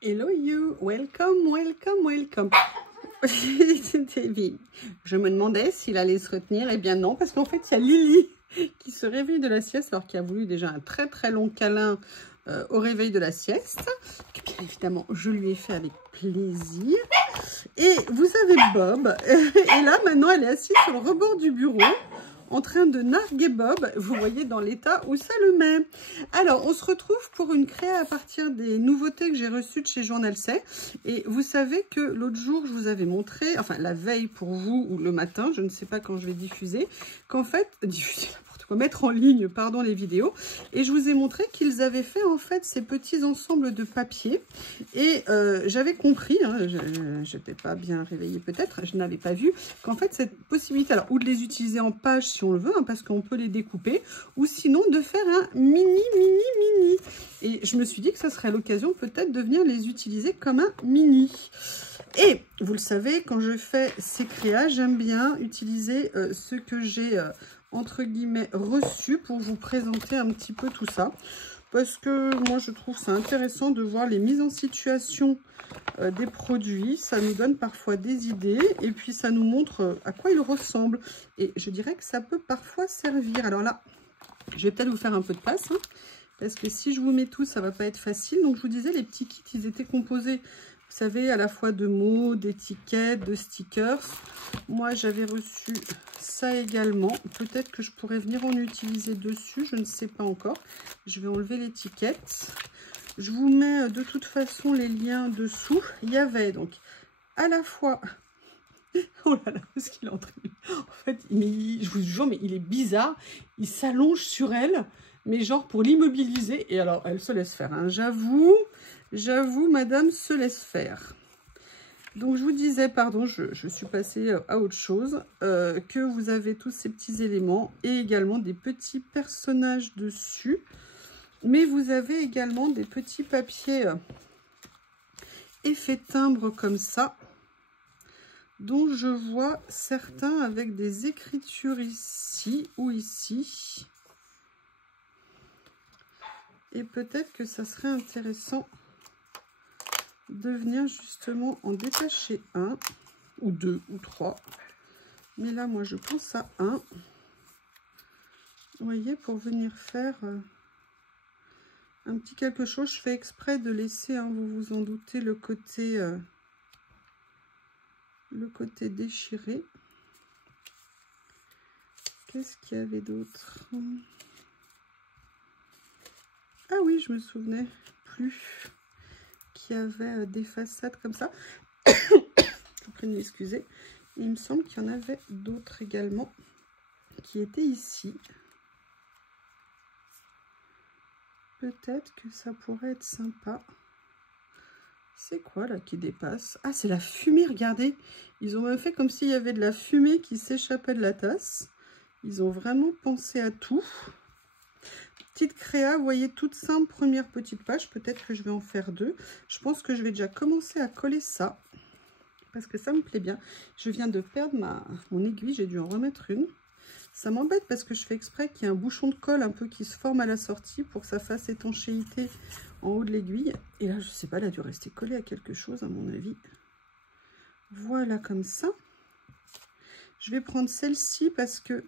Hello you, welcome, welcome, welcome. Je me demandais s'il allait se retenir. Eh bien non, parce qu'en fait, il y a Lily qui se réveille de la sieste, alors qu'il a voulu déjà un très très long câlin au réveil de la sieste. Que bien évidemment, je lui ai fait avec plaisir. Et vous avez Bob. Et là, maintenant, elle est assise sur le rebord du bureau, en train de narguer Bob. Vous voyez dans l'état où ça le met. Alors, on se retrouve pour une créa à partir des nouveautés que j'ai reçues de chez Journal C. Et vous savez que l'autre jour, je vous avais montré, enfin la veille pour vous, ou le matin, je ne sais pas quand je vais diffuser, qu'en fait, mettre en ligne, pardon, les vidéos. Et je vous ai montré qu'ils avaient fait en fait ces petits ensembles de papier. Et j'avais compris, hein, je n'étais pas bien réveillée peut-être, je n'avais pas vu qu'en fait cette possibilité, alors ou de les utiliser en page si on le veut, hein, parce qu'on peut les découper, ou sinon de faire un mini. Et je me suis dit que ça serait l'occasion peut-être de venir les utiliser comme un mini. Et vous le savez, quand je fais ces créas, j'aime bien utiliser ce que j'ai entre guillemets reçu pour vous présenter un petit peu tout ça. Parce que moi je trouve ça intéressant de voir les mises en situation des produits. Ça nous donne parfois des idées et puis ça nous montre à quoi ils ressemblent. Et je dirais que ça peut parfois servir. Alors là, je vais peut-être vous faire un peu de place, hein, parce que si je vous mets tout, ça va pas être facile. Donc je vous disais, les petits kits, ils étaient composés, vous savez, à la fois de mots, d'étiquettes, de stickers. Moi, j'avais reçu ça également. Peut-être que je pourrais venir en utiliser dessus, je ne sais pas encore. Je vais enlever l'étiquette. Je vous mets de toute façon les liens dessous. Il y avait donc à la fois... Oh là là, ce qu'il est en train de... En fait, je vous jure, mais il est bizarre. Il s'allonge sur elle, mais genre pour l'immobiliser. Et alors, elle se laisse faire, hein. J'avoue, madame se laisse faire. Donc, je vous disais, pardon, je suis passée à autre chose, que vous avez tous ces petits éléments et également des petits personnages dessus. Mais vous avez également des petits papiers effet timbre comme ça, dont je vois certains avec des écritures ici ou ici. Et peut-être que ça serait intéressant de venir justement en détacher un, ou deux, ou trois. Mais là, moi, je pense à un. Vous voyez, pour venir faire un petit quelque chose. Je fais exprès de laisser, hein, vous vous en doutez, le côté déchiré. Qu'est-ce qu'il y avait d'autre? Ah oui, je me souvenais plus qu'il y avait des façades comme ça. Je vous prie de m'excuser. Il me semble qu'il y en avait d'autres également qui étaient ici. Peut-être que ça pourrait être sympa. C'est quoi là qui dépasse? Ah, c'est la fumée, regardez. Ils ont même fait comme s'il y avait de la fumée qui s'échappait de la tasse. Ils ont vraiment pensé à tout. Petite créa, vous voyez, toute simple, première petite page. Peut-être que je vais en faire deux. Je pense que je vais déjà commencer à coller ça, parce que ça me plaît bien. Je viens de perdre mon aiguille, j'ai dû en remettre une. Ça m'embête parce que je fais exprès qu'il y ait un bouchon de colle un peu qui se forme à la sortie pour que ça fasse étanchéité en haut de l'aiguille. Et là, je sais pas, elle a dû rester collée à quelque chose à mon avis. Voilà, comme ça. Je vais prendre celle-ci parce que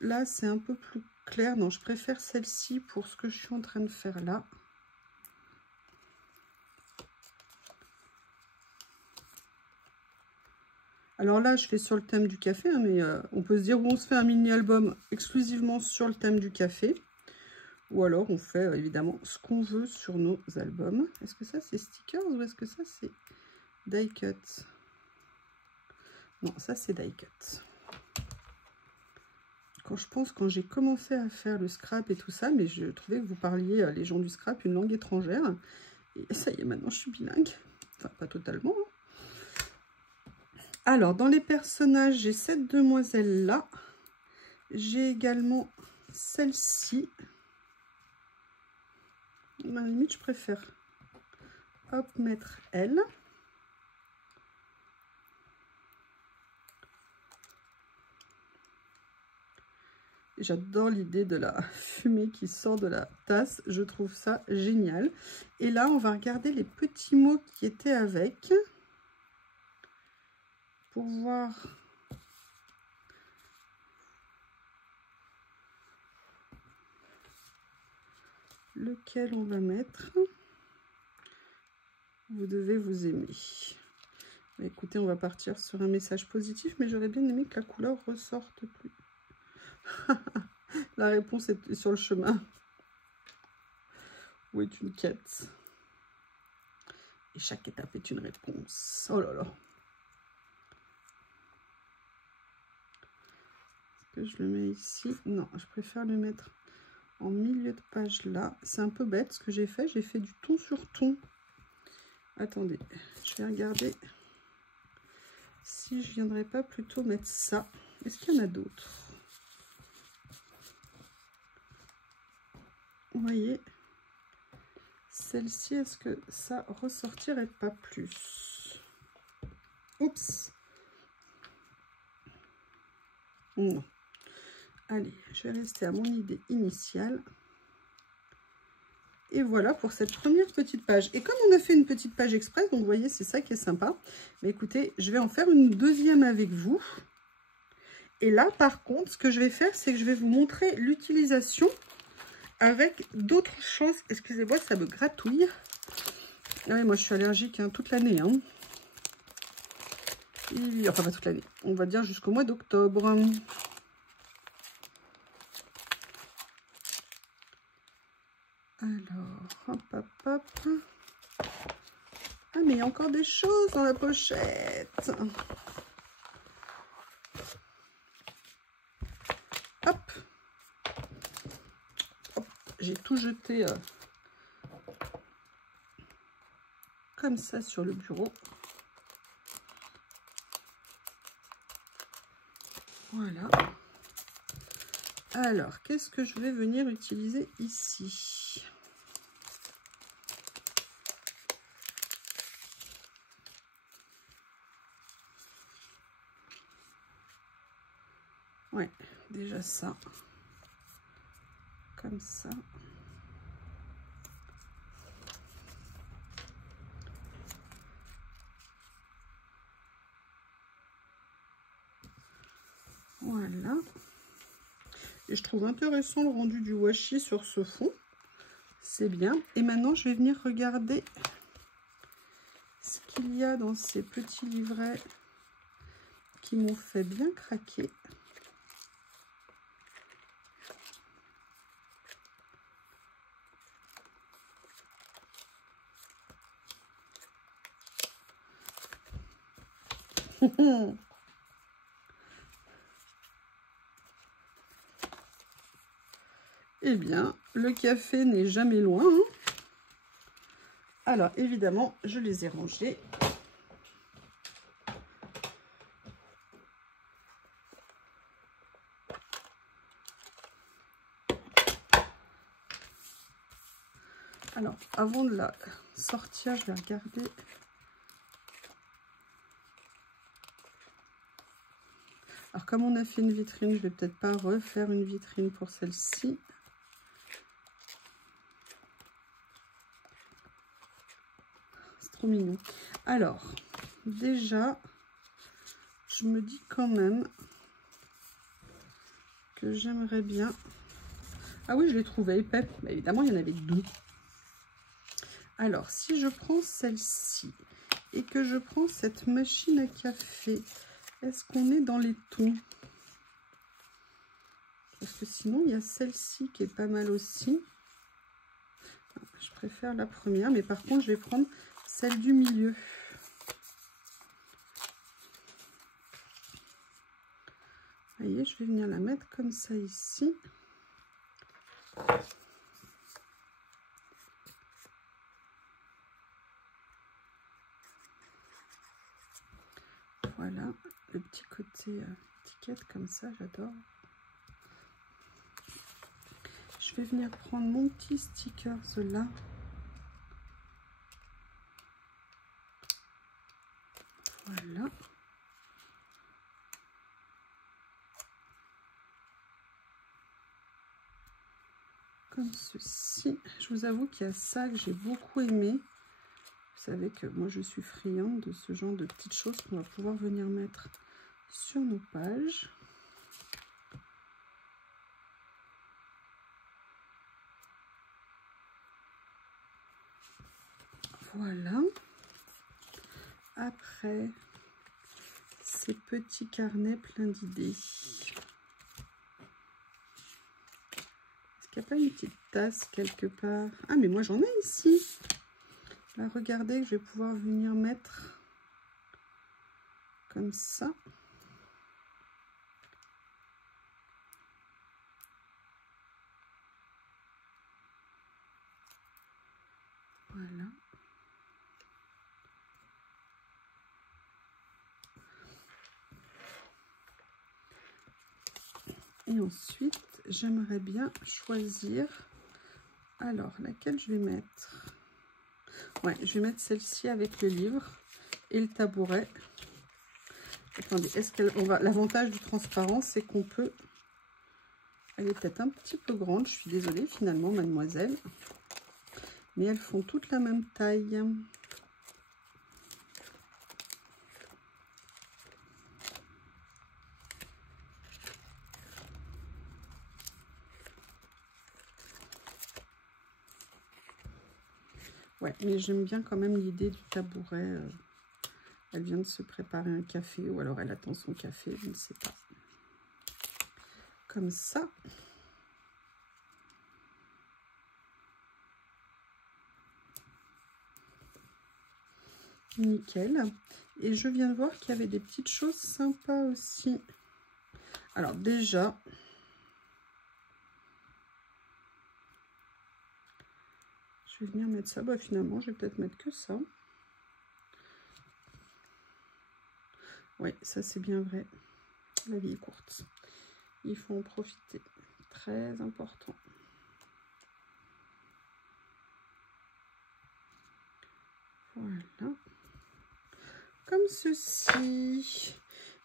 là, c'est un peu plus clair. Non, je préfère celle-ci pour ce que je suis en train de faire là. Alors là, je fais sur le thème du café, hein, mais on peut se dire où on se fait un mini-album exclusivement sur le thème du café. Ou alors, on fait évidemment ce qu'on veut sur nos albums. Est-ce que ça, c'est stickers ou est-ce que ça, c'est die cut? Non, ça, c'est die cut. Quand j'ai commencé à faire le scrap et tout ça, mais je trouvais que vous parliez, les gens du scrap, une langue étrangère. Et ça y est, maintenant, je suis bilingue. Enfin, pas totalement, hein. Alors, dans les personnages, j'ai cette demoiselle-là. J'ai également celle-ci. À la limite, je préfère hop, mettre elle. J'adore l'idée de la fumée qui sort de la tasse. Je trouve ça génial. Et là, on va regarder les petits mots qui étaient avec. Pour voir lequel on va mettre. Vous devez vous aimer. Écoutez, on va partir sur un message positif, mais j'aurais bien aimé que la couleur ressorte plus. La réponse est sur le chemin. Où est une quête? Et chaque étape est une réponse. Oh là là. Est-ce que je le mets ici? Non, je préfère le mettre en milieu de page là. C'est un peu bête ce que j'ai fait. J'ai fait du ton sur ton. Attendez, je vais regarder si je viendrais pas plutôt mettre ça. Est-ce qu'il y en a d'autres? Vous voyez, celle-ci, est-ce que ça ressortirait pas plus? Oups. Non. Allez, je vais rester à mon idée initiale. Et voilà pour cette première petite page. Et comme on a fait une petite page express, donc vous voyez, c'est ça qui est sympa. Mais écoutez, je vais en faire une deuxième avec vous. Et là, par contre, ce que je vais faire, c'est que je vais vous montrer l'utilisation avec d'autres choses. Excusez-moi, ça me gratouille. Ah oui, moi, je suis allergique hein, toute l'année. Hein. Enfin, pas toute l'année. On va dire jusqu'au mois d'octobre. Alors, hop, hop, hop. Ah, mais il y a encore des choses dans la pochette. Hop. Hop. J'ai tout jeté comme ça sur le bureau. Voilà. Alors, qu'est-ce que je vais venir utiliser ici? Ouais, déjà ça. Comme ça. Voilà. Et je trouve intéressant le rendu du washi sur ce fond. C'est bien. Et maintenant, je vais venir regarder ce qu'il y a dans ces petits livrets qui m'ont fait bien craquer. Eh bien, le café n'est jamais loin. Hein. Alors, évidemment, je les ai rangés. Alors, avant de la sortir, je vais regarder. Alors, comme on a fait une vitrine, je vais peut-être pas refaire une vitrine pour celle-ci. C'est trop mignon. Alors, déjà, je me dis quand même que j'aimerais bien... Ah oui, je l'ai trouvé épais. Bah, évidemment, il y en avait deux. Alors, si je prends celle-ci et que je prends cette machine à café, est-ce qu'on est dans les tons? Parce que sinon, il y a celle-ci qui est pas mal aussi. Je préfère la première, mais par contre, je vais prendre celle du milieu. Vous voyez, je vais venir la mettre comme ça ici. Voilà, le petit côté étiquette comme ça, j'adore. Je vais venir prendre mon petit sticker là. Voilà. comme ceci. Je vous avoue qu'il y a ça que j'ai beaucoup aimé. Vous savez que moi je suis friande de ce genre de petites choses qu'on va pouvoir venir mettre sur nos pages. Voilà. Après, ces petits carnets pleins d'idées. Est-ce qu'il n'y a pas une petite tasse quelque part? Ah, mais moi j'en ai ici. Là, regardez, je vais pouvoir venir mettre comme ça. Voilà. Et ensuite, j'aimerais bien choisir, alors, laquelle je vais mettre? Ouais, je vais mettre celle-ci avec le livre et le tabouret. Attendez, est-ce qu'elle, l'avantage du transparent, c'est qu'on peut, elle est peut-être un petit peu grande, je suis désolée finalement, mademoiselle, mais elles font toutes la même taille. Ouais, mais j'aime bien quand même l'idée du tabouret. Elle vient de se préparer un café ou alors elle attend son café, je ne sais pas. Comme ça. Nickel. Et je viens de voir qu'il y avait des petites choses sympas aussi. Alors déjà, je vais venir mettre ça. Bah, finalement, je vais peut-être mettre que ça. Oui, ça c'est bien vrai. La vie est courte. Il faut en profiter. Très important. Voilà. Comme ceci.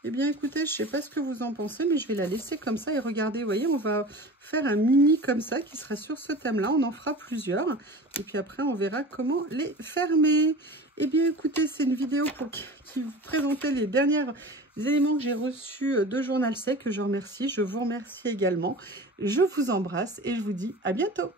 Eh bien, écoutez, je ne sais pas ce que vous en pensez, mais je vais la laisser comme ça. Et regardez, vous voyez, on va faire un mini comme ça qui sera sur ce thème-là. On en fera plusieurs. Et puis après, on verra comment les fermer. Eh bien, écoutez, c'est une vidéo qui vous présentait les derniers éléments que j'ai reçus de Journal Sec, que je remercie. Je vous remercie également. Je vous embrasse et je vous dis à bientôt.